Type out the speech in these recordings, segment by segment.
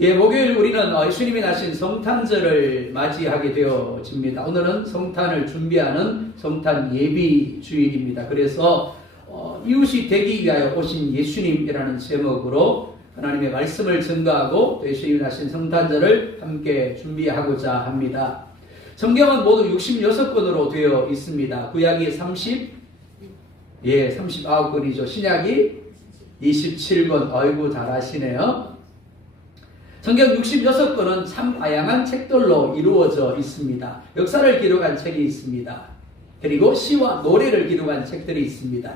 예, 목요일 우리는 예수님이 나신 성탄절을 맞이하게 되어집니다. 오늘은 성탄을 준비하는 성탄 예비 주일입니다. 그래서 이웃이 되기 위하여 오신 예수님이라는 제목으로 하나님의 말씀을 증거하고 예수님이 나신 성탄절을 함께 준비하고자 합니다. 성경은 모두 66권으로 되어 있습니다. 구약이 39권이죠. 신약이 27권. 아이고 잘하시네요. 성경 66권은 참 다양한 책들로 이루어져 있습니다. 역사를 기록한 책이 있습니다. 그리고 시와 노래를 기록한 책들이 있습니다.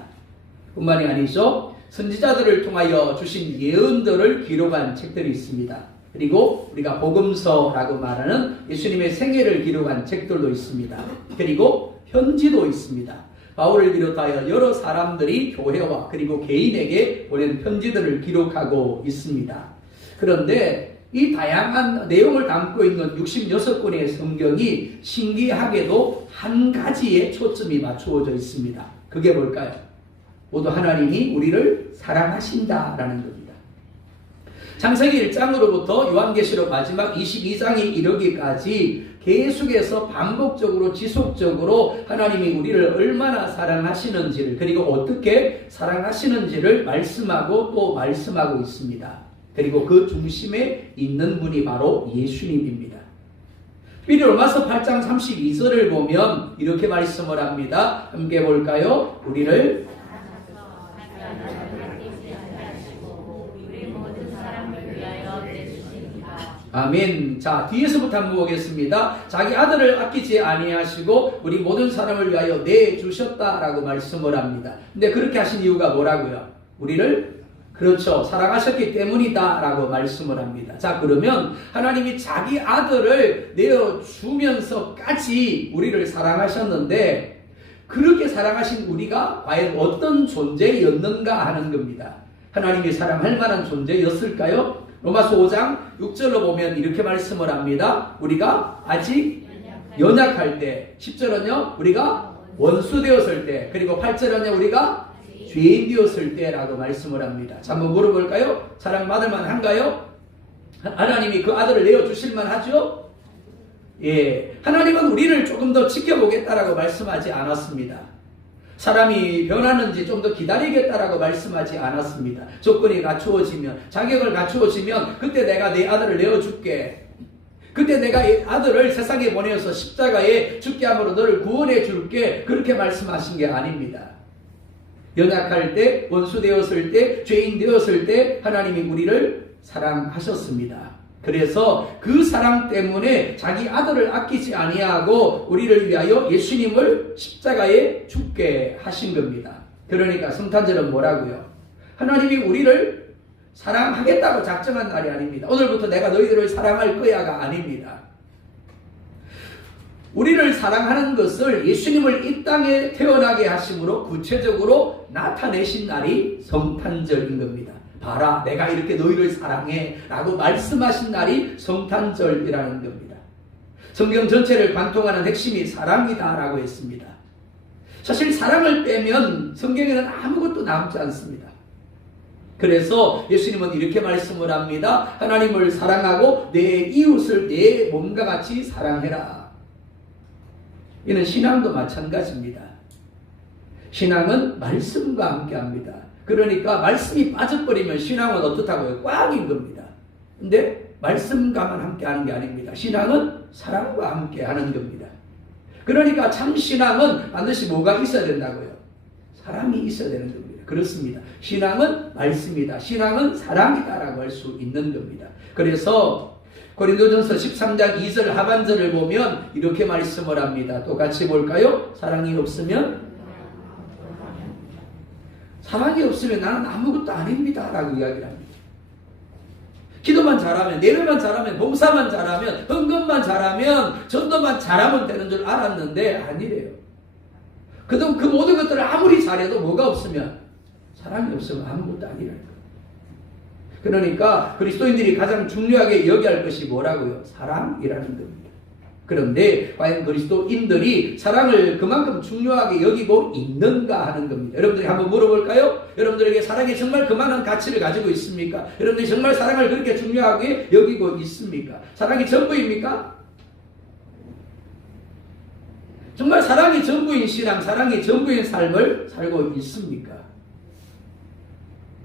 뿐만이 아니죠. 선지자들을 통하여 주신 예언들을 기록한 책들이 있습니다. 그리고 우리가 복음서라고 말하는 예수님의 생애를 기록한 책들도 있습니다. 그리고 편지도 있습니다. 바울을 비롯하여 여러 사람들이 교회와 그리고 개인에게 보낸 편지들을 기록하고 있습니다. 그런데 이 다양한 내용을 담고 있는 66권의 성경이 신기하게도 한 가지에 초점이 맞추어져 있습니다. 그게 뭘까요? 모두 하나님이 우리를 사랑하신다라는 겁니다. 창세기 1장으로부터 요한계시록 마지막 22장이 이르기까지 계속해서 반복적으로 지속적으로 하나님이 우리를 얼마나 사랑하시는지를 그리고 어떻게 사랑하시는지를 말씀하고 또 말씀하고 있습니다. 그리고 그 중심에 있는 분이 바로 예수님입니다. 특별히 로마서 8장 32절을 보면 이렇게 말씀을 합니다. 함께 볼까요? 우리를 아멘. 자, 뒤에서부터 한번 보겠습니다. 자기 아들을 아끼지 아니하시고 우리 모든 사람을 위하여 내주셨다라고 말씀을 합니다. 근데 그렇게 하신 이유가 뭐라고요? 우리를 그렇죠. 사랑하셨기 때문이다 라고 말씀을 합니다. 자, 그러면 하나님이 자기 아들을 내어주면서까지 우리를 사랑하셨는데 그렇게 사랑하신 우리가 과연 어떤 존재였는가 하는 겁니다. 하나님이 사랑할 만한 존재였을까요? 로마서 5장 6절로 보면 이렇게 말씀을 합니다. 우리가 아직 연약할 때, 10절은요 우리가 원수 되었을 때, 그리고 8절은요 우리가 죄인 되었을 때라고 말씀을 합니다. 자, 한번 물어볼까요? 사랑받을 만한가요? 하나님이 그 아들을 내어주실 만하죠? 예, 하나님은 우리를 조금 더 지켜보겠다라고 말씀하지 않았습니다. 사람이 변하는지 좀 더 기다리겠다라고 말씀하지 않았습니다. 조건이 갖추어지면, 자격을 갖추어지면 그때 내가 내 아들을 내어줄게. 그때 내가 이 아들을 세상에 보내어서 십자가에 죽게 함으로 너를 구원해 줄게. 그렇게 말씀하신 게 아닙니다. 연약할 때, 원수 되었을 때, 죄인 되었을 때 하나님이 우리를 사랑하셨습니다. 그래서 그 사랑 때문에 자기 아들을 아끼지 아니하고 우리를 위하여 예수님을 십자가에 죽게 하신 겁니다. 그러니까 성탄절은 뭐라고요? 하나님이 우리를 사랑하겠다고 작정한 날이 아닙니다. 오늘부터 내가 너희들을 사랑할 거야가 아닙니다. 우리를 사랑하는 것을 예수님을 이 땅에 태어나게 하심으로 구체적으로 나타내신 날이 성탄절인 겁니다. 봐라, 내가 이렇게 너희를 사랑해 라고 말씀하신 날이 성탄절이라는 겁니다. 성경 전체를 관통하는 핵심이 사랑이다 라고 했습니다. 사실 사랑을 빼면 성경에는 아무것도 남지 않습니다. 그래서 예수님은 이렇게 말씀을 합니다. 하나님을 사랑하고 내 이웃을 내 몸과 같이 사랑해라. 이는 신앙도 마찬가지입니다. 신앙은 말씀과 함께 합니다. 그러니까 말씀이 빠져버리면 신앙은 어떻다고요? 꽝인 겁니다. 근데 말씀과만 함께 하는 게 아닙니다. 신앙은 사랑과 함께 하는 겁니다. 그러니까 참 신앙은 반드시 뭐가 있어야 된다고요? 사랑이 있어야 되는 겁니다. 그렇습니다. 신앙은 말씀이다. 신앙은 사랑이다라고 할 수 있는 겁니다. 그래서 고린도전서 13장 2절 하반절을 보면 이렇게 말씀을 합니다. 또 같이 볼까요? 사랑이 없으면 나는 아무것도 아닙니다 라고 이야기를 합니다. 기도만 잘하면, 예배만 잘하면, 봉사만 잘하면, 헌금만 잘하면, 전도만 잘하면 되는 줄 알았는데 아니래요. 그 모든 것들을 아무리 잘해도 뭐가 없으면, 사랑이 없으면 아무것도 아니라는 거예요. 그러니까 그리스도인들이 가장 중요하게 여겨야 할 것이 뭐라고요? 사랑이라는 겁니다. 그런데 과연 그리스도인들이 사랑을 그만큼 중요하게 여기고 있는가 하는 겁니다. 여러분들이 한번 물어볼까요? 여러분들에게 사랑이 정말 그만한 가치를 가지고 있습니까? 여러분들이 정말 사랑을 그렇게 중요하게 여기고 있습니까? 사랑이 전부입니까? 정말 사랑이 전부인 신앙, 사랑이 전부인 삶을 살고 있습니까?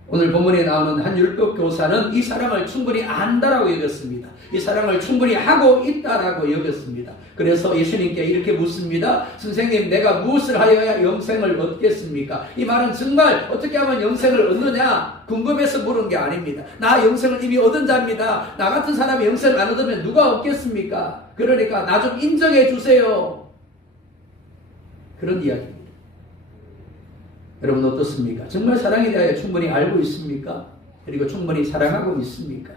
오늘 본문에 나오는 한 율법 교사는 이 사랑을 충분히 안다라고 여겼습니다. 이 사랑을 충분히 하고 있다라고 여겼습니다. 그래서 예수님께 이렇게 묻습니다. 선생님, 내가 무엇을 하여야 영생을 얻겠습니까? 이 말은 정말 어떻게 하면 영생을 얻느냐 궁금해서 물은 게 아닙니다. 나 영생을 이미 얻은 자입니다. 나 같은 사람이 영생을 안 얻으면 누가 얻겠습니까? 그러니까 나 좀 인정해 주세요. 그런 이야기입니다. 여러분 어떻습니까? 정말 사랑에 대하여 충분히 알고 있습니까? 그리고 충분히 사랑하고 있습니까?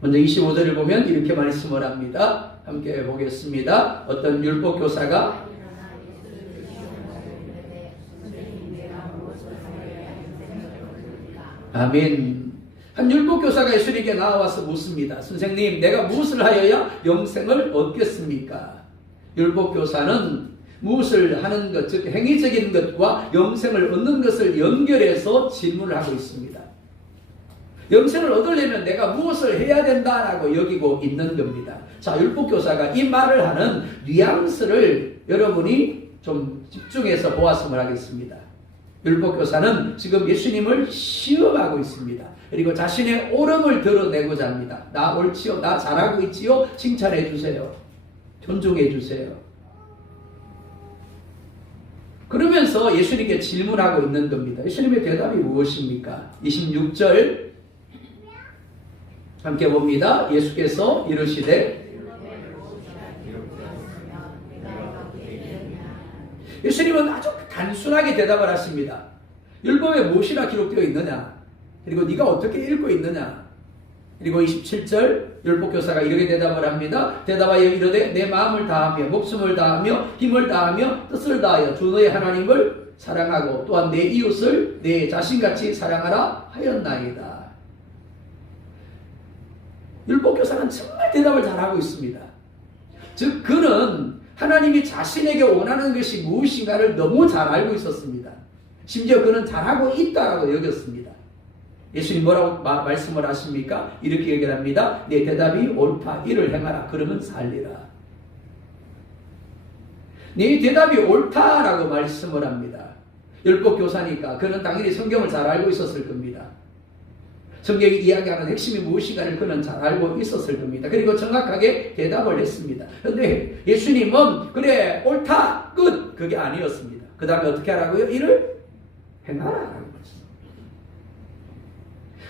먼저 25절을 보면 이렇게 말씀을 합니다. 함께 보겠습니다. 어떤 율법 교사가 아멘. 한 율법 교사가 예수님께 나와서 묻습니다. 선생님, 내가 무엇을 하여야 영생을 얻겠습니까? 율법 교사는 무엇을 하는 것, 즉 행위적인 것과 영생을 얻는 것을 연결해서 질문을 하고 있습니다. 영생을 얻으려면 내가 무엇을 해야 된다라고 여기고 있는 겁니다. 자, 율법교사가 이 말을 하는 뉘앙스를 여러분이 좀 집중해서 보았으면 하겠습니다. 율법교사는 지금 예수님을 시험하고 있습니다. 그리고 자신의 옳음을 드러내고자 합니다. 나 옳지요? 나 잘하고 있지요? 칭찬해 주세요. 존중해 주세요. 그러면서 예수님께 질문하고 있는 겁니다. 예수님의 대답이 무엇입니까? 26절 함께 봅니다. 예수께서 이르시되 예수님은 아주 단순하게 대답을 하십니다. 율법에 무엇이라 기록되어 있느냐? 그리고 네가 어떻게 읽고 있느냐? 그리고 27절 율법교사가 이렇게 대답을 합니다. 대답하여 이르되 내 마음을 다하며 목숨을 다하며 힘을 다하며 뜻을 다하여 주 너의 하나님을 사랑하고 또한 내 이웃을 내 자신같이 사랑하라 하였나이다. 율법교사는 정말 대답을 잘하고 있습니다. 즉 그는 하나님이 자신에게 원하는 것이 무엇인가를 너무 잘 알고 있었습니다. 심지어 그는 잘하고 있다라고 여겼습니다. 예수님 뭐라고 말씀을 하십니까? 이렇게 얘기합니다. 내 대답이 옳다. 이를 행하라. 그러면 살리라. 네 대답이 옳다라고 말씀을 합니다. 율법교사니까 그는 당연히 성경을 잘 알고 있었을 겁니다. 성경이 이야기하는 핵심이 무엇인가를 그는 잘 알고 있었을 겁니다. 그리고 정확하게 대답을 했습니다. 그런데 예수님은 그래 옳다 끝 그게 아니었습니다. 그 다음에 어떻게 하라고요? 이를 행하라.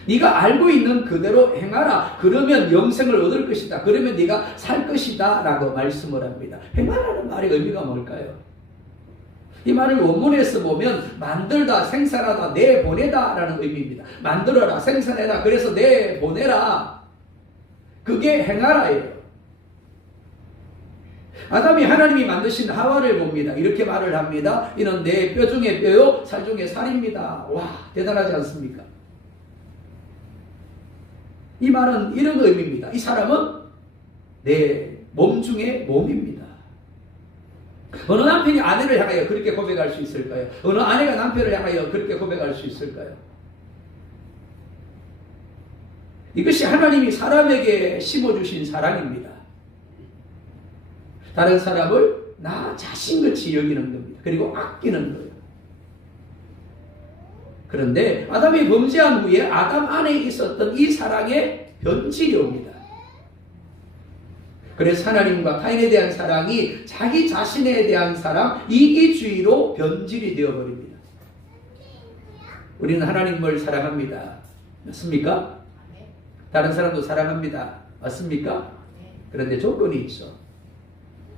네가 알고 있는 그대로 행하라. 그러면 영생을 얻을 것이다. 그러면 네가 살 것이다. 라고 말씀을 합니다. 행하라는 말의 의미가 뭘까요? 이 말을 원문에서 보면 만들다, 생산하다, 내보내다 라는 의미입니다. 만들어라, 생산해라, 그래서 내보내라. 그게 행하라예요. 아담이 하나님이 만드신 하와를 봅니다. 이렇게 말을 합니다. 이는 내 뼈 중에 뼈요, 살 중에 살입니다. 와, 대단하지 않습니까? 이 말은 이런 의미입니다. 이 사람은 내 몸 중에 몸입니다. 어느 남편이 아내를 향하여 그렇게 고백할 수 있을까요? 어느 아내가 남편을 향하여 그렇게 고백할 수 있을까요? 이것이 하나님이 사람에게 심어주신 사랑입니다. 다른 사람을 나 자신같이 여기는 겁니다. 그리고 아끼는 거예요. 그런데 아담이 범죄한 후에 아담 안에 있었던 이 사랑의 변질이 옵니다. 그래서 하나님과 타인에 대한 사랑이 자기 자신에 대한 사랑, 이기주의로 변질이 되어버립니다. 우리는 하나님을 사랑합니다. 맞습니까? 다른 사람도 사랑합니다. 맞습니까? 그런데 조건이 있죠.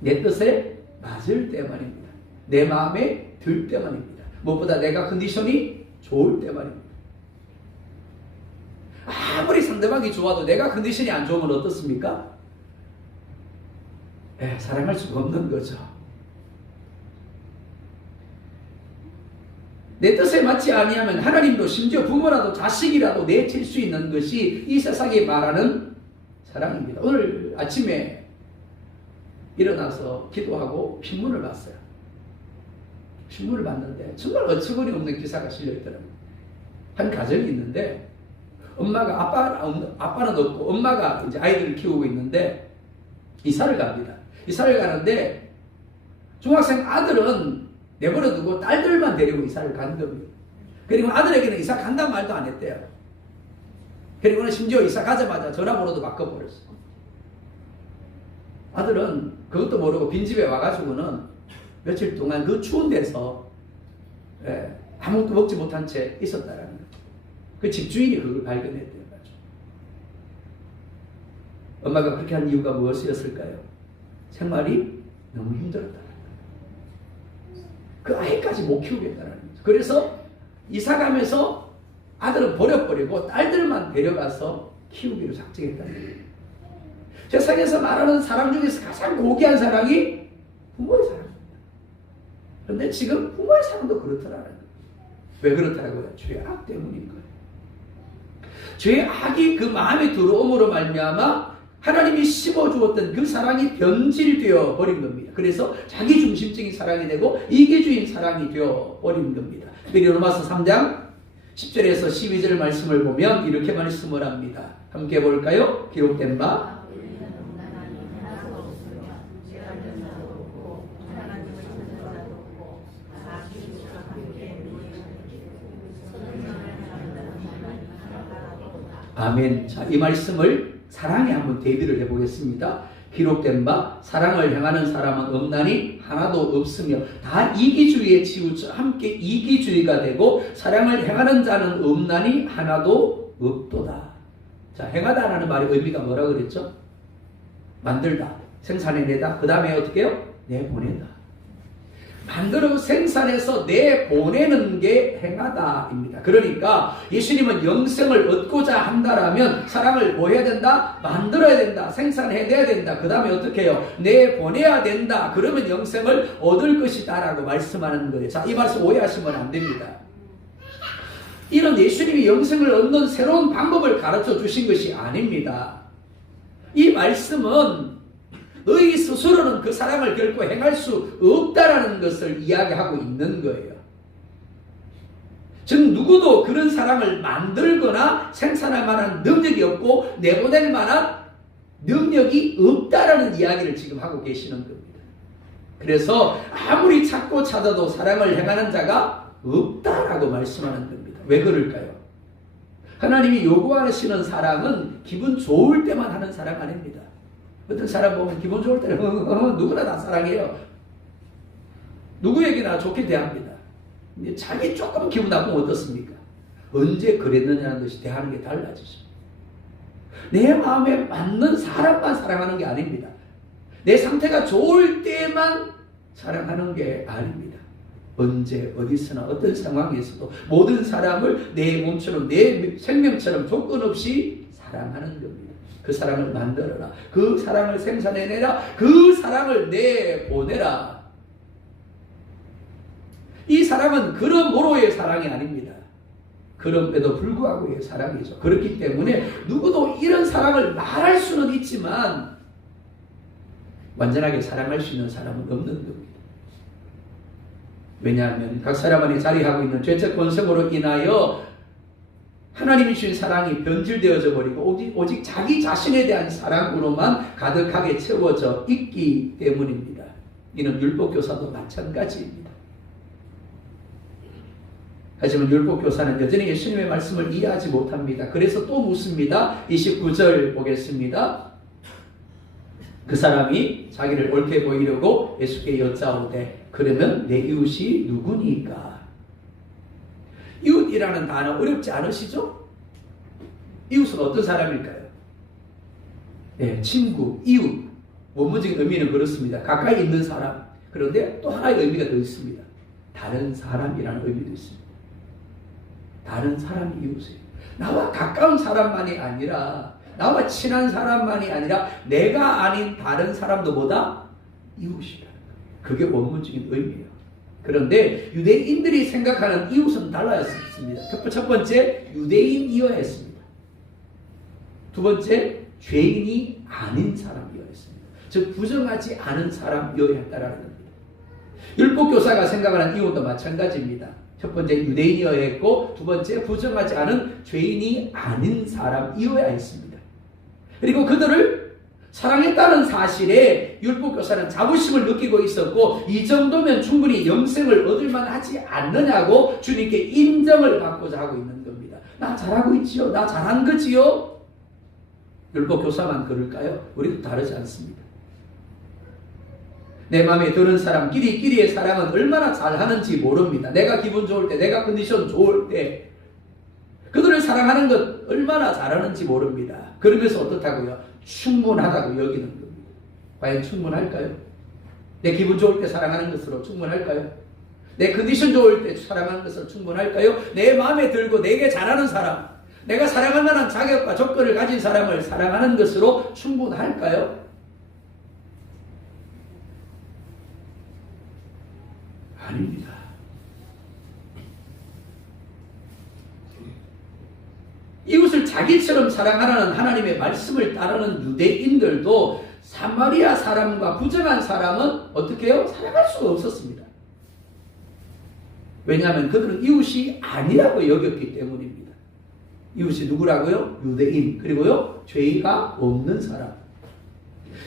내 뜻에 맞을 때만입니다. 내 마음에 들 때만입니다. 무엇보다 내가 컨디션이 좋을 때만입니다. 아무리 상대방이 좋아도 내가 컨디션이 안 좋으면 어떻습니까? 사랑할 수가 없는 거죠. 내 뜻에 맞지 아니하면 하나님도 심지어 부모라도 자식이라도 내칠 수 있는 것이 이 세상이 말하는 사랑입니다. 오늘 아침에 일어나서 기도하고 신문을 봤어요. 신문을 봤는데 정말 어처구니 없는 기사가 실려있더라고요. 한 가정이 있는데 아빠는 없고 엄마가 이제 아이들을 키우고 있는데 이사를 갑니다. 이사를 가는데 중학생 아들은 내버려두고 딸들만 데리고 이사를 간 겁니다. 그리고 아들에게는 이사 간단 말도 안 했대요. 그리고는 심지어 이사 가자마자 전화번호도 바꿔버렸어요. 아들은 그것도 모르고 빈집에 와가지고는 며칠 동안 그 추운 데서 아무것도 먹지 못한 채 있었다라는 거예요. 그 집주인이 그걸 발견했대요. 엄마가 그렇게 한 이유가 무엇이었을까요? 생활이 너무 힘들었다는 거예요. 그 아이까지 못 키우겠다는 거죠. 그래서 이사 가면서 아들은 버려버리고 딸들만 데려가서 키우기로 작정했다는 거예요. 세상에서 말하는 사랑 중에서 가장 고귀한 사랑이 부모의 사랑입니다. 그런데 지금 부모의 사랑도 그렇더라는 거예요. 왜 그렇더라고요? 죄의 악 때문인 거예요. 죄의 악이 그 마음에 들어옴으로 말미암아 하나님이 심어주었던 그 사랑이 변질되어 버린 겁니다. 그래서 자기중심적인 사랑이 되고 이기주의인 사랑이 되어 버린 겁니다. 로마서 3장 10절에서 12절 말씀을 보면 이렇게 말씀을 합니다. 함께 볼까요? 기록된 바 아멘. 자, 이 말씀을 사랑에 한번 대비를 해보겠습니다. 기록된 바 사랑을 행하는 사람은 없나니 하나도 없으며 다 이기주의에 치우쳐 함께 이기주의가 되고 사랑을 행하는 자는 없나니 하나도 없도다. 자, 행하다라는 말의 의미가 뭐라 그랬죠? 만들다, 생산해내다. 그 다음에 어떻게 해요? 내보낸다. 만들어 생산해서 내보내는 게 행하다입니다. 그러니까 예수님은 영생을 얻고자 한다라면 사랑을 뭐 해야 된다? 만들어야 된다. 생산해내야 된다. 그 다음에 어떻게 해요? 내보내야 된다. 그러면 영생을 얻을 것이다 라고 말씀하는 거예요. 자, 이 말씀 오해하시면 안 됩니다. 이런 예수님이 영생을 얻는 새로운 방법을 가르쳐 주신 것이 아닙니다. 이 말씀은 너희 스스로는 그 사랑을 결코 행할 수 없다라는 것을 이야기하고 있는 거예요. 즉 누구도 그런 사랑을 만들거나 생산할 만한 능력이 없고 내보낼 만한 능력이 없다라는 이야기를 지금 하고 계시는 겁니다. 그래서 아무리 찾고 찾아도 사랑을 행하는 자가 없다라고 말씀하는 겁니다. 왜 그럴까요? 하나님이 요구하시는 사랑은 기분 좋을 때만 하는 사랑 아닙니다. 어떤 사람 보면 기분 좋을 때는 누구나 다 사랑해요. 누구에게나 좋게 대합니다. 근데 자기 조금 기분 나쁘면 어떻습니까? 언제 그랬느냐는 것이 대하는 게 달라지죠. 내 마음에 맞는 사람만 사랑하는 게 아닙니다. 내 상태가 좋을 때만 사랑하는 게 아닙니다. 언제 어디서나 어떤 상황에서도 모든 사람을 내 몸처럼 내 생명처럼 조건 없이 사랑하는 겁니다. 그 사랑을 만들어라. 그 사랑을 생산해내라. 그 사랑을 내보내라. 이 사랑은 그러므로의 사랑이 아닙니다. 그럼에도 불구하고의 사랑이죠. 그렇기 때문에 누구도 이런 사랑을 말할 수는 있지만 완전하게 사랑할 수 있는 사람은 없는 겁니다. 왜냐하면 각 사람 안에 자리하고 있는 죄적 본성으로 인하여 하나님이 주신 사랑이 변질되어져 버리고 오직 자기 자신에 대한 사랑으로만 가득하게 채워져 있기 때문입니다. 이는 율법교사도 마찬가지입니다. 하지만 율법교사는 여전히 예수님의 말씀을 이해하지 못합니다. 그래서 또 묻습니다. 29절 보겠습니다. 그 사람이 자기를 옳게 보이려고 예수께 여짜오되 그러면 내 이웃이 누구니까? 이웃이라는 단어 어렵지 않으시죠? 이웃은 어떤 사람일까요? 네, 친구, 이웃. 원문적인 의미는 그렇습니다. 가까이 있는 사람. 그런데 또 하나의 의미가 더 있습니다. 다른 사람이라는 의미도 있습니다. 다른 사람이 이웃이에요. 나와 가까운 사람만이 아니라 나와 친한 사람만이 아니라 내가 아닌 다른 사람도 보다 이웃이라는 거예요. 그게 원문적인 의미예요. 그런데 유대인들이 생각하는 이웃은 달라졌습니다. 첫 번째, 유대인이어야 했습니다. 두 번째, 죄인이 아닌 사람이어야 했습니다. 즉 부정하지 않은 사람이어야 했다라는 겁니다. 율법교사가 생각하는 이유도 마찬가지입니다. 첫 번째 유대인이어야 했고 두 번째 부정하지 않은 죄인이 아닌 사람이어야 했습니다. 그리고 그들을 사랑했다는 사실에 율법교사는 자부심을 느끼고 있었고 이 정도면 충분히 영생을 얻을 만하지 않느냐고 주님께 인정을 받고자 하고 있는 겁니다. 나 잘하고 있지요? 나 잘한 거지요? 율법교사만 그럴까요? 우리도 다르지 않습니다. 내 마음에 드는 사람끼리의 사랑은 얼마나 잘하는지 모릅니다. 내가 기분 좋을 때, 내가 컨디션 좋을 때 그들을 사랑하는 것 얼마나 잘하는지 모릅니다. 그러면서 어떻다고요? 충분하다고 여기는 겁니다. 과연 충분할까요? 내 기분 좋을 때 사랑하는 것으로 충분할까요? 내 컨디션 좋을 때 사랑하는 것으로 충분할까요? 내 마음에 들고 내게 잘하는 사람, 내가 사랑할 만한 자격과 조건을 가진 사람을 사랑하는 것으로 충분할까요? 아닙니다. 이웃을 자기처럼 사랑하라는 하나님의 말씀을 따르는 유대인들도 사마리아 사람과 부정한 사람은 어떻게 해요? 사랑할 수가 없었습니다. 왜냐하면 그들은 이웃이 아니라고 여겼기 때문입니다. 이웃이 누구라고요? 유대인, 그리고요 죄가 없는 사람.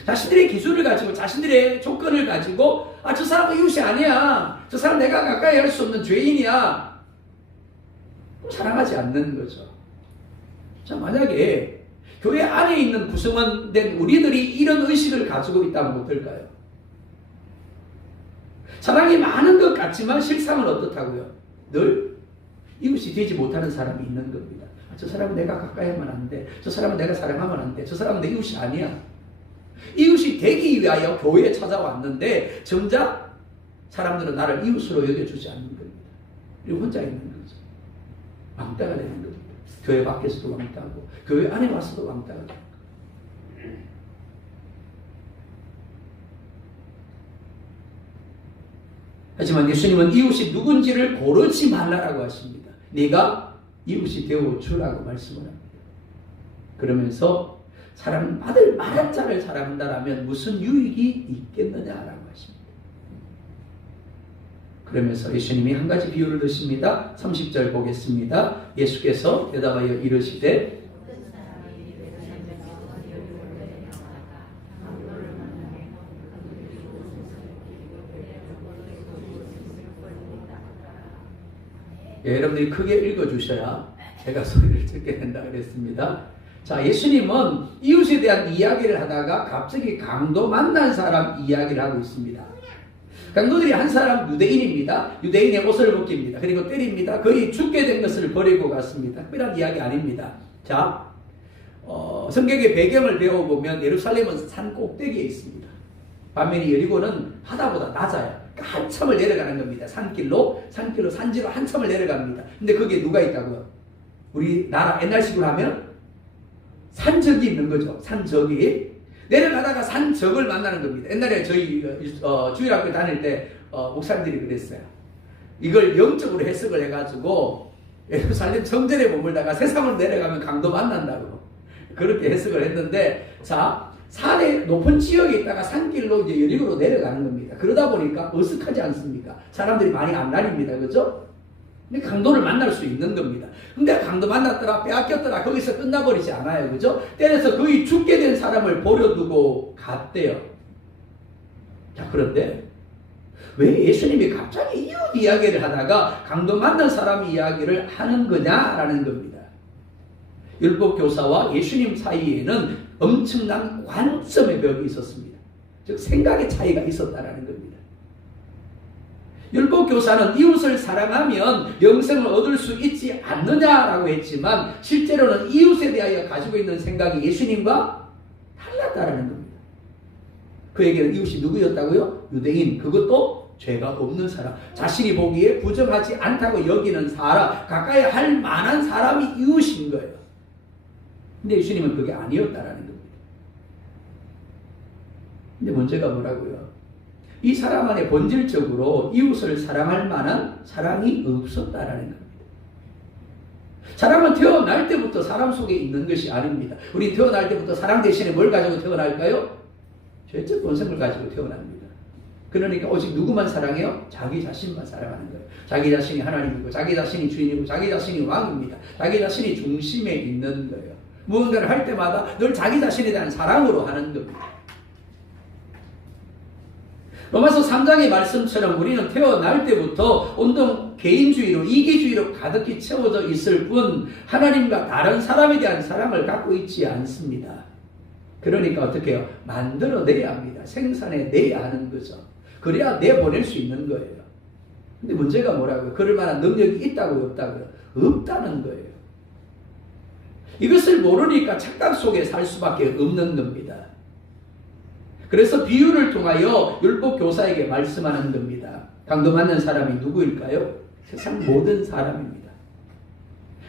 자신들의 기준을 가지고 자신들의 조건을 가지고 저 사람은 이웃이 아니야, 저 사람 내가 가까이 할 수 없는 죄인이야, 사랑하지 않는 거죠. 자, 만약에 교회 안에 있는 구성원된 우리들이 이런 의식을 가지고 있다면 어떨까요? 사랑이 많은 것 같지만 실상은 어떻다고요? 늘 이웃이 되지 못하는 사람이 있는 겁니다. 저 사람은 내가 가까이 하면 안 돼, 저 사람은 내가 사랑하면 안 돼, 저 사람은 내 이웃이 아니야. 이웃이 되기 위하여 교회에 찾아왔는데 정작 사람들은 나를 이웃으로 여겨주지 않는 겁니다. 그리고 혼자 있는 거죠. 왕따가 되는 겁니다. 교회 밖에서도 왕따고 교회 안에 와서도 왕따가 되는 거예요. 하지만 예수님은 이웃이 누군지를 고르지 말라라고 하십니다. 네가 이웃이 되어주라고 말씀을 합니다. 그러면서 사랑받을 만한 자를 사랑한다라면 무슨 유익이 있겠느냐라고 하십니다. 그러면서 예수님이 한 가지 비유를 드십니다. 30절 보겠습니다. 예수께서 대답하여 이르시되 여러분들이 크게 읽어주셔야 제가 소리를 듣게 된다 그랬습니다. 자, 예수님은 이웃에 대한 이야기를 하다가 갑자기 강도 만난 사람 이야기를 하고 있습니다. 강도들이 한 사람 유대인입니다. 유대인의 옷을 벗깁니다. 그리고 때립니다. 거의 죽게 된 것을 버리고 갔습니다. 특별한 이야기 아닙니다. 자, 성경의 배경을 배워보면 예루살렘은 산 꼭대기에 있습니다. 반면에 여리고는 바다보다 낮아요. 그러니까 한참을 내려가는 겁니다. 산지로 한참을 내려갑니다. 근데 거기에 누가 있다고요? 우리나라 옛날식으로 하면 산적이 있는 거죠. 산적이. 내려가다가 산적을 만나는 겁니다. 옛날에 저희 주일학교 다닐 때 목사님들이 그랬어요. 이걸 영적으로 해석을 해가지고 예루살렘 성전에 머물다가 세상으로 내려가면 강도 만난다고 그렇게 해석을 했는데, 자, 산의 높은 지역에 있다가 산길로 이제 여리고로 내려가는 겁니다. 그러다 보니까 어색하지 않습니까? 사람들이 많이 안 다닙니다. 그죠? 근데 강도를 만날 수 있는 겁니다. 근데 강도 만났더라, 빼앗겼더라, 거기서 끝나버리지 않아요. 그죠? 때려서 거의 죽게 된 사람을 버려두고 갔대요. 자, 그런데 왜 예수님이 갑자기 이웃 이야기를 하다가 강도 만난 사람 이야기를 하는 거냐라는 겁니다. 율법교사와 예수님 사이에는 엄청난 관점의 벽이 있었습니다. 즉 생각의 차이가 있었다라는 겁니다. 율법교사는 이웃을 사랑하면 영생을 얻을 수 있지 않느냐라고 했지만 실제로는 이웃에 대하여 가지고 있는 생각이 예수님과 달랐다라는 겁니다. 그에게는 이웃이 누구였다고요? 유대인, 그것도 죄가 없는 사람, 자신이 보기에 부정하지 않다고 여기는 사람, 가까이 할 만한 사람이 이웃인 거예요. 근데 예수님은 그게 아니었다라는 겁니다. 근데 문제가 뭐라고요? 이 사람 안에 본질적으로 이웃을 사랑할 만한 사랑이 없었다라는 겁니다. 사랑은 태어날 때부터 사람 속에 있는 것이 아닙니다. 우리 태어날 때부터 사랑 대신에 뭘 가지고 태어날까요? 죄적 본성을 가지고 태어납니다. 그러니까 오직 누구만 사랑해요? 자기 자신만 사랑하는 거예요. 자기 자신이 하나님이고 자기 자신이 주인이고 자기 자신이 왕입니다. 자기 자신이 중심에 있는 거예요. 무언가를 할 때마다 늘 자기 자신에 대한 사랑으로 하는 겁니다. 로마서 3장의 말씀처럼 우리는 태어날 때부터 온통 개인주의로 이기주의로 가득히 채워져 있을 뿐 하나님과 다른 사람에 대한 사랑을 갖고 있지 않습니다. 그러니까 어떻게 해요? 만들어내야 합니다. 생산해내야 하는 거죠. 그래야 내보낼 수 있는 거예요. 근데 문제가 뭐라고요? 그럴 만한 능력이 있다고요? 없다고요? 없다는 거예요. 이것을 모르니까 착각 속에 살 수밖에 없는 겁니다. 그래서 비유를 통하여 율법 교사에게 말씀하는 겁니다. 강도 맞는 사람이 누구일까요? 세상 모든 사람입니다.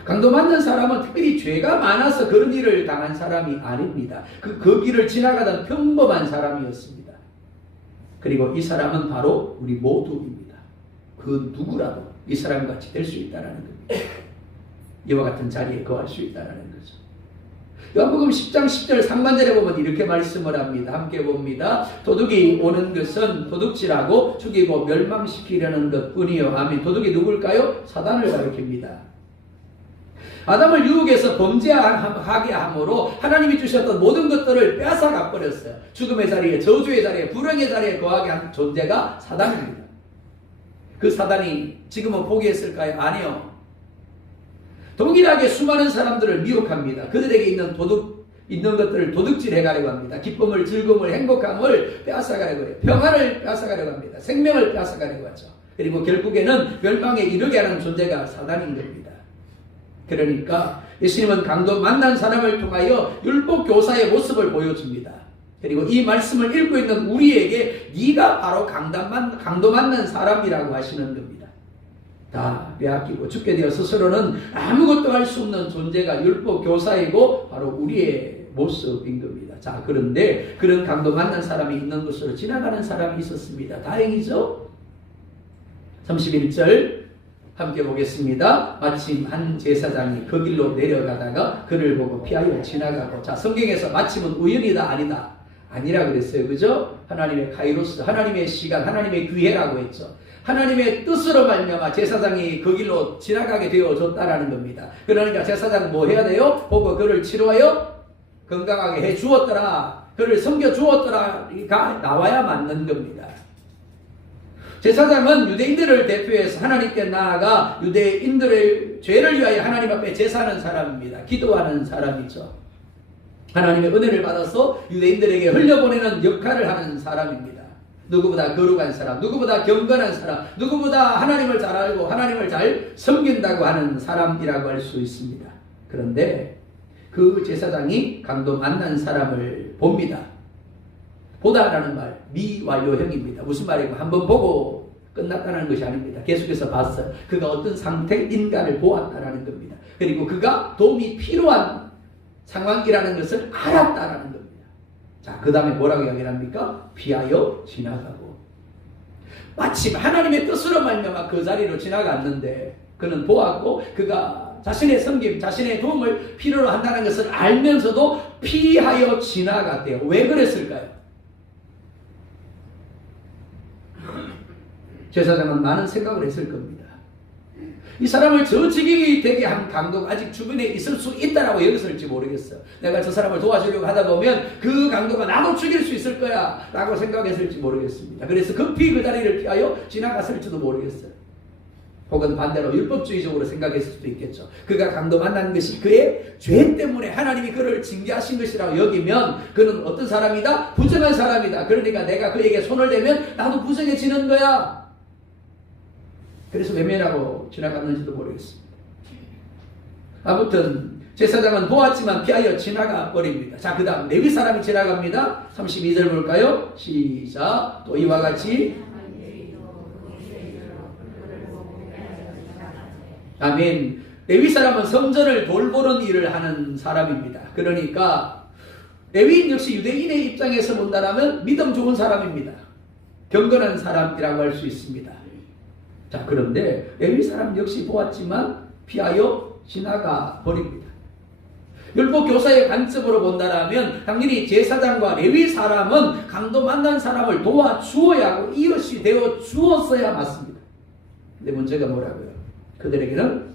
강도 맞는 사람은 특별히 죄가 많아서 그런 일을 당한 사람이 아닙니다. 그 길을 지나가던 평범한 사람이었습니다. 그리고 이 사람은 바로 우리 모두입니다. 그 누구라도 이 사람같이 될 수 있다는 겁니다. 이와 같은 자리에 거할 수 있다는 거죠. 요한복음 10장 10절 상반절에 보면 이렇게 말씀을 합니다. 함께 봅니다. 도둑이 오는 것은 도둑질하고 죽이고 멸망시키려는 것뿐이요. 아멘. 도둑이 누굴까요? 사단을 가리킵니다. 아담을 유혹해서 범죄하게 함으로 하나님이 주셨던 모든 것들을 빼앗아가 버렸어요. 죽음의 자리에, 저주의 자리에, 불행의 자리에 거하게 한 존재가 사단입니다. 그 사단이 지금은 포기했을까요? 아니요. 동일하게 수많은 사람들을 미혹합니다. 그들에게 있는 것들을 도둑질해 가려고 합니다. 기쁨을, 즐거움을, 행복함을 빼앗아가려고 해요. 평안을 빼앗아가려고 합니다. 생명을 빼앗아가려고 하죠. 그리고 결국에는 멸망에 이르게 하는 존재가 사단인 겁니다. 그러니까 예수님은 강도 만난 사람을 통하여 율법 교사의 모습을 보여줍니다. 그리고 이 말씀을 읽고 있는 우리에게 네가 바로 강도 만난 사람이라고 하시는 겁니다. 다 빼앗기고 죽게 되어 스스로는 아무것도 할 수 없는 존재가 율법 교사이고 바로 우리의 모습인 겁니다. 자, 그런데 그런 강도 만난 사람이 있는 곳으로 지나가는 사람이 있었습니다. 다행이죠? 31절 함께 보겠습니다. 마침 한 제사장이 그 길로 내려가다가 그를 보고 피하여 지나가고. 자, 성경에서 마침은 우연이다 아니다? 아니라 그랬어요. 그죠? 하나님의 카이로스, 하나님의 시간, 하나님의 기회라고 했죠. 하나님의 뜻으로 말미암아 제사장이 그 길로 지나가게 되어졌다라는 겁니다. 그러니까 제사장은 뭐 해야 돼요? 보고 그를 치료하여 건강하게 해 주었더라, 그를 섬겨 주었더라가 나와야 맞는 겁니다. 제사장은 유대인들을 대표해서 하나님께 나아가 유대인들의 죄를 위하여 하나님 앞에 제사하는 사람입니다. 기도하는 사람이죠. 하나님의 은혜를 받아서 유대인들에게 흘려보내는 역할을 하는 사람입니다. 누구보다 거룩한 사람, 누구보다 경건한 사람, 누구보다 하나님을 잘 알고 하나님을 잘 섬긴다고 하는 사람이라고 할 수 있습니다. 그런데 그 제사장이 강도 만난 사람을 봅니다. 보다라는 말, 미완료형입니다. 무슨 말이고 한번 보고 끝났다는 것이 아닙니다. 계속해서 봤어요. 그가 어떤 상태인가를 보았다는 겁니다. 그리고 그가 도움이 필요한 상황이라는 것을 알았다는 겁니다. 자, 그 다음에 뭐라고 이야기를 합니까? 피하여 지나가고. 마침 하나님의 뜻으로 말미암아 그 자리로 지나갔는데 그는 보았고 그가 자신의 섬김, 자신의 도움을 필요로 한다는 것을 알면서도 피하여 지나갔대요. 왜 그랬을까요? 제사장은 많은 생각을 했을 겁니다. 이 사람을 저 지경이 되게 한 강도가 아직 주변에 있을 수 있다라고 여겼을지 모르겠어요. 내가 저 사람을 도와주려고 하다 보면 그 강도가 나도 죽일 수 있을 거야 라고 생각했을지 모르겠습니다. 그래서 급히 그 자리를 피하여 지나갔을지도 모르겠어요. 혹은 반대로 율법주의적으로 생각했을 수도 있겠죠. 그가 강도 만난 것이 그의 죄 때문에 하나님이 그를 징계하신 것이라고 여기면 그는 어떤 사람이다? 부정한 사람이다. 그러니까 내가 그에게 손을 대면 나도 부정해지는 거야. 그래서 외면하고 지나갔는지도 모르겠습니다. 아무튼 제사장은 보았지만 피하여 지나가 버립니다. 자, 그 다음 레위 사람이 지나갑니다. 32절 볼까요? 시작. 또 이와 같이 아멘. 레위 사람은 성전을 돌보는 일을 하는 사람입니다. 그러니까 레위인 역시 유대인의 입장에서 본다면 믿음 좋은 사람입니다. 경건한 사람이라고 할 수 있습니다. 자, 그런데 레위 사람 역시 보았지만 피하여 지나가 버립니다. 율법 교사의 관점으로 본다면 당연히 제사장과 레위 사람은 강도 만난 사람을 도와주어야 하고 이웃이 되어 주었어야 맞습니다. 근데 문제가 뭐라고요? 그들에게는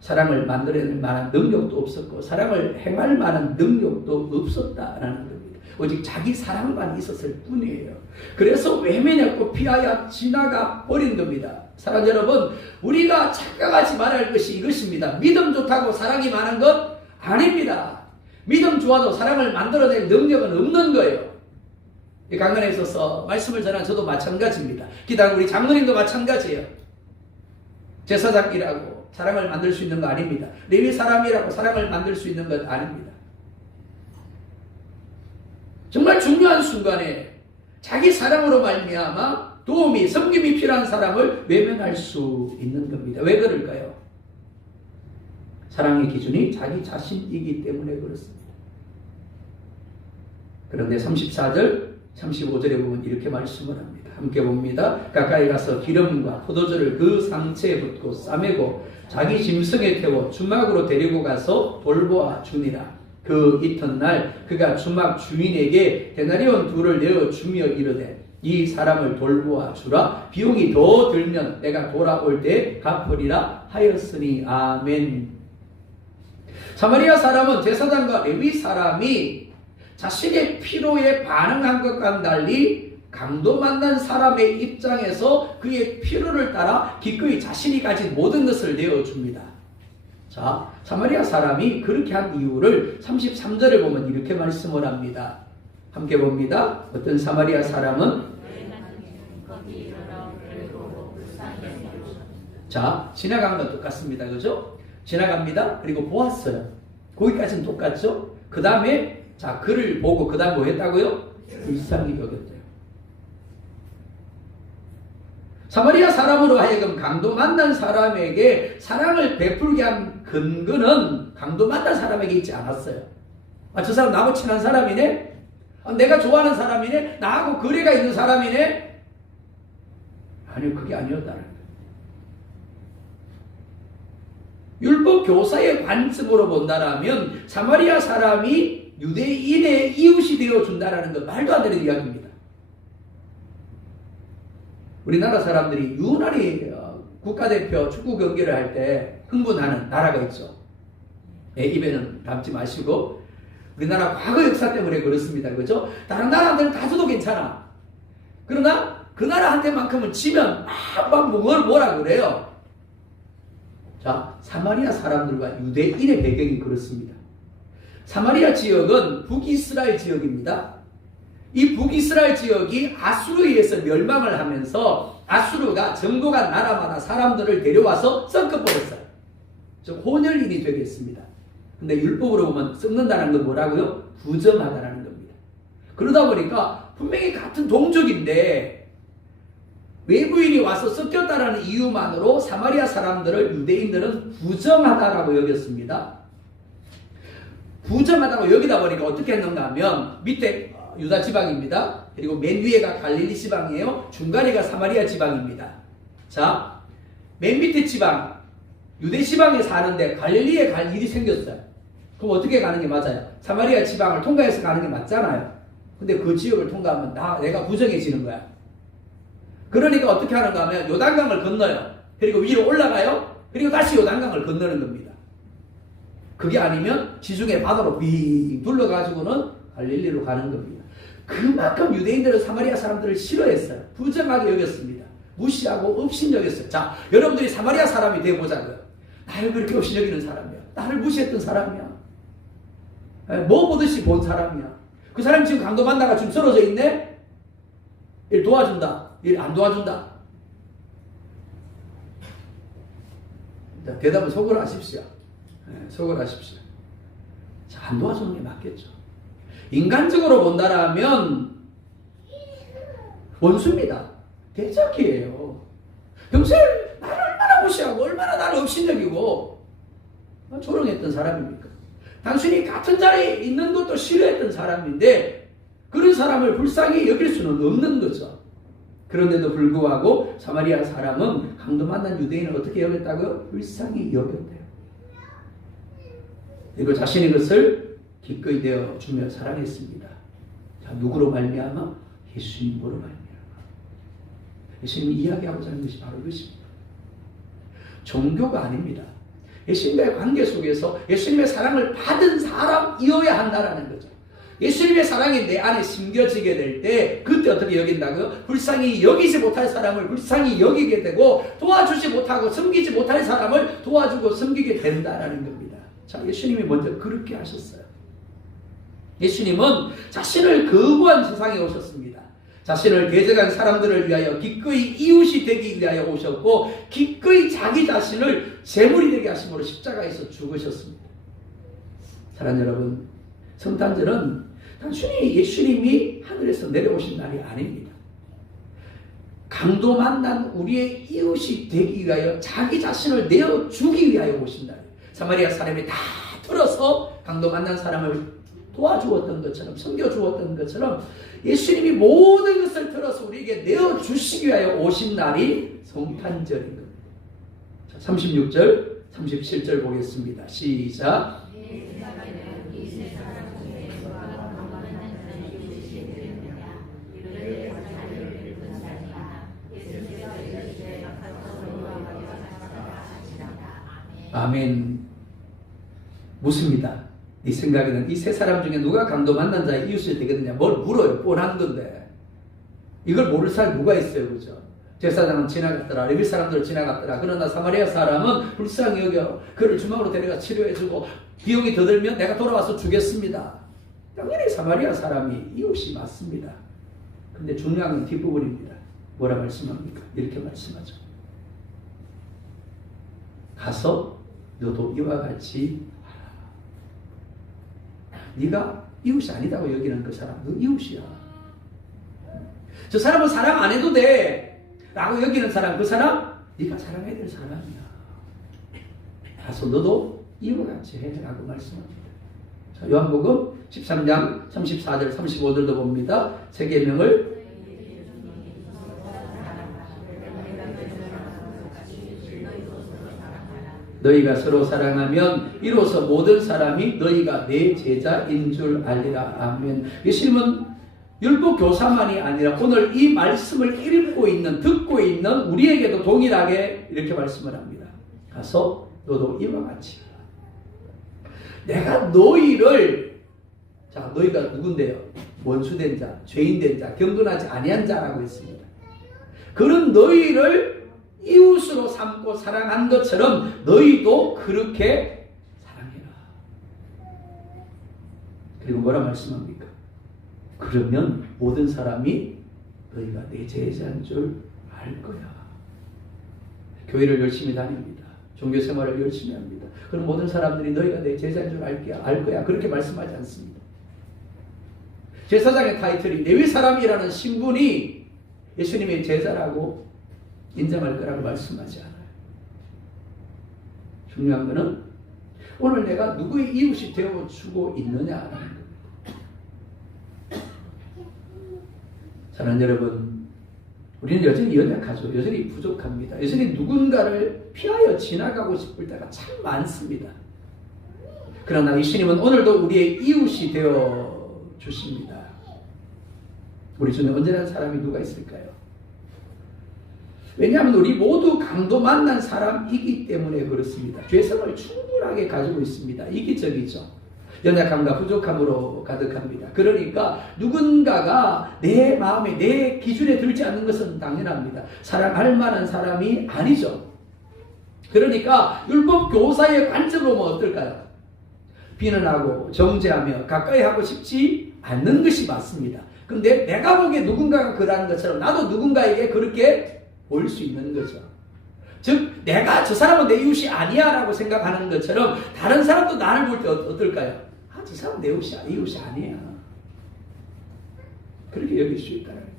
사랑을 만들어낼 만한 능력도 없었고 사랑을 행할 만한 능력도 없었다라는 겁니다. 오직 자기 사랑만 있었을 뿐이에요. 그래서 외면했고 피하여 지나가 버린 겁니다. 사랑 여러분, 우리가 착각하지 말아야 할 것이 이것입니다. 믿음 좋다고 사랑이 많은 것 아닙니다. 믿음 좋아도 사랑을 만들어낼 능력은 없는 거예요. 이 강연에 있어서 말씀을 전한 저도 마찬가지입니다. 기다란 우리 장로님도 마찬가지예요. 제사장이라고 사랑을 만들 수 있는 거 아닙니다. 레위 사람이라고 사랑을 만들 수 있는 것 아닙니다. 정말 중요한 순간에 자기 사랑으로 말미암아 도움이 섬김이 필요한 사람을 외면할 수 있는 겁니다. 왜 그럴까요? 사랑의 기준이 자기 자신이기 때문에 그렇습니다. 그런데 34절, 35절에 보면 이렇게 말씀을 합니다. 함께 봅니다. 가까이 가서 기름과 포도주를 그 상체에 붓고 싸매고 자기 짐승에 태워 주막으로 데리고 가서 돌보아 주니라. 그 이튿날 그가 주막 주인에게 데나리온 2를 내어 주며 이르되 이 사람을 돌보아 주라. 비용이 더 들면 내가 돌아올 때 갚으리라 하였으니 아멘. 사마리아 사람은 제사장과 레위 사람이 자신의 필요에 반응한 것과는 달리 강도 만난 사람의 입장에서 그의 필요를 따라 기꺼이 자신이 가진 모든 것을 내어줍니다. 자, 사마리아 사람이 그렇게 한 이유를 33절에 보면 이렇게 말씀을 합니다. 함께 봅니다. 어떤 사마리아 사람은 자, 지나간 건 똑같습니다. 그죠? 지나갑니다. 그리고 보았어요. 거기까지는 똑같죠? 그 다음에 자, 그를 보고 그 다음 뭐 했다고요? 불쌍히 여겼대요. 사마리아 사람으로 하여금 강도 만난 사람에게 사랑을 베풀게 한 근거는 강도 만난 사람에게 있지 않았어요. 아, 저 사람 나하고 친한 사람이네? 아, 내가 좋아하는 사람이네? 나하고 거리가 있는 사람이네? 아니요, 그게 아니었다는 거예요. 율법 교사의 관점으로 본다라면 사마리아 사람이 유대인의 이웃이 되어준다라는 건 말도 안 되는 이야기입니다. 우리나라 사람들이 유난히 국가대표 축구 경기를 할 때 흥분하는 나라가 있죠. 예, 입에는 담지 마시고 우리나라 과거 역사 때문에 그렇습니다. 그죠? 다른 나라들은 다 줘도 괜찮아. 그러나 그 나라한테만큼은 지면 막 뭐라 그래요. 자, 사마리아 사람들과 유대인의 배경이 그렇습니다. 사마리아 지역은 북이스라엘 지역입니다. 이 북이스라엘 지역이 아수르에 의해서 멸망을 하면서 아수르가 정복한 나라마다 사람들을 데려와서 섞어버렸어요. 즉 혼혈인이 되겠습니다. 근데 율법으로 보면 섞는다는 건 뭐라고요? 부정하다라는 겁니다. 그러다 보니까 분명히 같은 동족인데 외부인이 와서 섞였다라는 이유만으로 사마리아 사람들을 유대인들은 부정하다라고 여겼습니다. 부정하다고 여기다 보니까 어떻게 했는가 하면 밑에 유다 지방입니다. 그리고 맨 위에가 갈릴리 지방이에요. 중간에가 사마리아 지방입니다. 자, 맨 밑에 지방 유대 지방에 사는데 갈릴리에 갈 일이 생겼어요. 그럼 어떻게 가는 게 맞아요? 사마리아 지방을 통과해서 가는 게 맞잖아요. 근데 그 지역을 통과하면 내가 부정해지는 거야. 그러니까 어떻게 하는가 하면 요단강을 건너요. 그리고 위로 올라가요. 그리고 다시 요단강을 건너는 겁니다. 그게 아니면 지중해 바다로 빙 둘러가지고는 갈릴리로 가는 겁니다. 그만큼 유대인들은 사마리아 사람들을 싫어했어요. 부정하게 여겼습니다. 무시하고 업신여겼어요. 자, 여러분들이 사마리아 사람이 되어보자고요. 나를 그렇게 업신여기는 사람이야. 나를 무시했던 사람이야. 뭐 보듯이 본 사람이야. 그 사람이 지금 강도 만나가 좀 쓰러져 있네? 일 도와준다. 일 안 도와준다. 자, 대답은 속으로 하십시오. 속으로 하십시오. 자, 안 도와주는 게 맞겠죠. 인간적으로 본다라면 원수입니다. 대적이에요. 평소에 나를 얼마나 무시하고 얼마나 나를 업신여기고 조롱했던 사람입니까? 당신이 같은 자리에 있는 것도 싫어했던 사람인데 그런 사람을 불쌍히 여길 수는 없는 거죠. 그런데도 불구하고 사마리아 사람은 강도 만난 유대인을 어떻게 여겼다고요? 불쌍히 여겼대요. 그리고 자신의 것을 기꺼이 내어 주며 사랑했습니다. 자, 누구로 말미암아? 예수님으로 말미암아. 예수님이 이야기하고자 하는 것이 바로 이것입니다. 종교가 아닙니다. 예수님과의 관계 속에서 예수님의 사랑을 받은 사람이어야 한다라는 거죠. 예수님의 사랑이 내 안에 심겨지게 될 때 그때 어떻게 여긴다고요? 불쌍히 여기지 못할 사람을 불쌍히 여기게 되고 도와주지 못하고 섬기지 못할 사람을 도와주고 섬기게 된다라는 겁니다. 자, 예수님이 먼저 그렇게 하셨어요. 예수님은 자신을 거부한 세상에 오셨습니다. 자신을 대적한 사람들을 위하여 기꺼이 이웃이 되기 위하여 오셨고 기꺼이 자기 자신을 제물이 되게 하심으로 십자가에서 죽으셨습니다. 사랑하는 여러분, 성탄절은 단순히 예수님이 하늘에서 내려오신 날이 아닙니다. 강도 만난 우리의 이웃이 되기 위하여 자기 자신을 내어주기 위하여 오신 날이에요. 사마리아 사람이 다 들어서 강도 만난 사람을 도와주었던 것처럼 섬겨주었던 것처럼 예수님이 모든 것을 들어서 우리에게 내어주시기 위하여 오신 날이 성탄절인 겁니다. 자, 36절 37절 보겠습니다. 시작. 아멘. 묻습니다. 네 생각에는 이 세 사람 중에 누가 강도 만난 자의 이웃이 되겠느냐? 뭘 물어요? 뻔한 건데. 이걸 모를 사람이 누가 있어요? 그죠? 제사장은 지나갔더라. 레위 사람들은 지나갔더라. 그러나 사마리아 사람은 불쌍히 여겨 그를 주막으로 데려가 치료해주고 비용이 더 들면 내가 돌아와서 주겠습니다. 당연히 사마리아 사람이 이웃이 맞습니다. 근데 중요한 건 뒷부분입니다. 뭐라 말씀합니까? 이렇게 말씀하죠. 가서 너도 이와 같이 하라. 네가 이웃이 아니다고 여기는 그 사람, 너 이웃이야. 저 사람은 사랑 안 해도 돼 라고 여기는 사람, 그 사람 네가 사랑해야 될 사람이야. 가서 너도 이와 같이 해 라고 말씀합니다. 자, 요한복음 13장 34절 35절도 봅니다. 세 계명을 너희가 서로 사랑하면 이로써 모든 사람이 너희가 내 제자인 줄 알리라. 아멘. 예수님은 율법 교사만이 아니라 오늘 이 말씀을 읽고 있는, 듣고 있는 우리에게도 동일하게 이렇게 말씀을 합니다. 가서 너도 이와 같이 내가 너희를, 자, 너희가 누군데요? 원수된 자, 죄인된 자, 경건하지 아니한 자라고 했습니다. 그런 너희를 이웃으로 삼고 사랑한 것처럼 너희도 그렇게 사랑해라. 그리고 뭐라 말씀합니까? 그러면 모든 사람이 너희가 내 제자인 줄 알 거야. 교회를 열심히 다닙니다. 종교 생활을 열심히 합니다. 그럼 모든 사람들이 너희가 내 제자인 줄 알 거야. 그렇게 말씀하지 않습니다. 제사장의 타이틀이 레위 사람이라는 신분이 예수님의 제자라고 인정할 거라고 말씀하지 않아요. 중요한 것은 오늘 내가 누구의 이웃이 되어주고 있느냐라는 겁니다. 사랑하는 여러분, 우리는 여전히 연약하죠. 여전히 부족합니다. 여전히 누군가를 피하여 지나가고 싶을 때가 참 많습니다. 그러나 예수님은 오늘도 우리의 이웃이 되어 주십니다. 우리 중에 언제나 사람이 누가 있을까요? 왜냐하면 우리 모두 강도 만난 사람이기 때문에 그렇습니다. 죄성을 충분하게 가지고 있습니다. 이기적이죠. 연약함과 부족함으로 가득합니다. 그러니까 누군가가 내 마음에, 내 기준에 들지 않는 것은 당연합니다. 사랑할 만한 사람이 아니죠. 그러니까 율법 교사의 관점으로 보면 어떨까요? 비난하고 정죄하며 가까이 하고 싶지 않는 것이 맞습니다. 근데 내가 보기에 누군가가 그러는 것처럼 나도 누군가에게 그렇게 보일 수 있는 거죠. 즉 내가 저 사람은 내 이웃이 아니야 라고 생각하는 것처럼 다른 사람도 나를 볼 때 어떨까요? 아, 저 사람 내 이웃이 아니야. 그렇게 여길 수 있다는 거예요.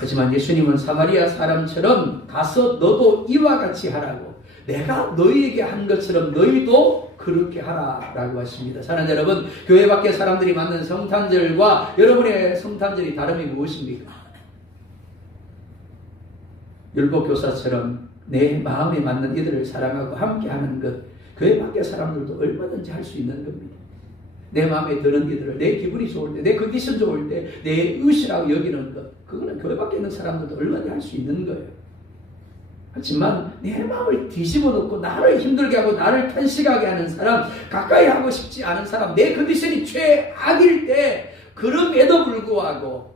하지만 예수님은 사마리아 사람처럼 가서 너도 이와 같이 하라고, 내가 너희에게 한 것처럼 너희도 그렇게 하라라고 하십니다. 사랑하는 여러분, 교회 밖에 사람들이 맞는 성탄절과 여러분의 성탄절이 다름이 무엇입니까? 율법교사처럼 내 마음에 맞는 이들을 사랑하고 함께하는 것, 교회 밖의 사람들도 얼마든지 할 수 있는 겁니다. 내 마음에 드는 이들을, 내 기분이 좋을 때, 내 컨디션 좋을 때, 내 이웃이라고 여기는 것, 그거는 교회 밖에 있는 사람들도 얼마든지 할 수 있는 거예요. 하지만 내 마음을 뒤집어 놓고 나를 힘들게 하고 나를 탄식하게 하는 사람, 가까이 하고 싶지 않은 사람, 내 컨디션이 최악일 때 그럼에도 불구하고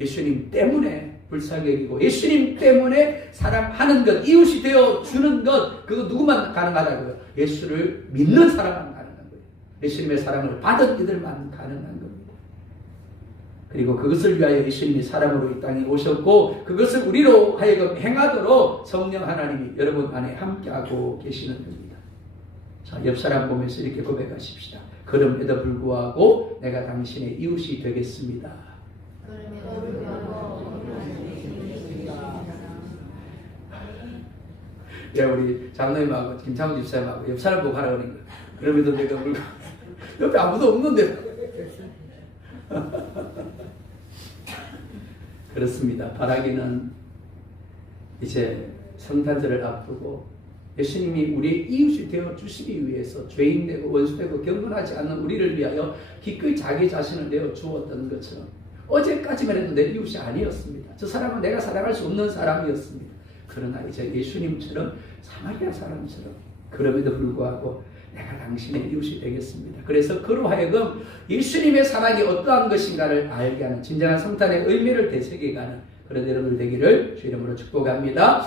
예수님 때문에 불쌍히 고 예수님 때문에 사랑하는 것, 이웃이 되어주는 것, 그거 누구만 가능하다고요? 예수를 믿는 사람만 가능한 거예요. 예수님의 사랑을 받은 이들만 가능한 겁니다. 그리고 그것을 위하여 예수님이 사람으로 이 땅에 오셨고 그것을 우리로 하여금 행하도록 성령 하나님이 여러분 안에 함께하고 계시는 겁니다. 자, 옆 사람 보면서 이렇게 고백하십시다. 그럼에도 불구하고 내가 당신의 이웃이 되겠습니다. 예, 우리 장로님하고 김창훈 집사님하고 옆 사람 보고 하라 그러는 거예요. 그럼에도 내가 불구하고 옆에 아무도 없는데 그렇습니다. 바라기는 이제 성탄절을 앞두고 예수님이 우리의 이웃이 되어주시기 위해서 죄인되고 원수되고 경건하지 않는 우리를 위하여 기꺼이 자기 자신을 내어주었던 것처럼 어제까지만 해도 내 이웃이 아니었습니다. 저 사람은 내가 사랑할 수 없는 사람이었습니다. 그러나 이제 예수님처럼 사마리아 사람처럼 그럼에도 불구하고 내가 당신의 이웃이 되겠습니다. 그래서 그로 하여금 예수님의 사랑이 어떠한 것인가를 알게 하는 진정한 성탄의 의미를 되새겨가는 그런 여러분들 되기를 주 이름으로 축복합니다.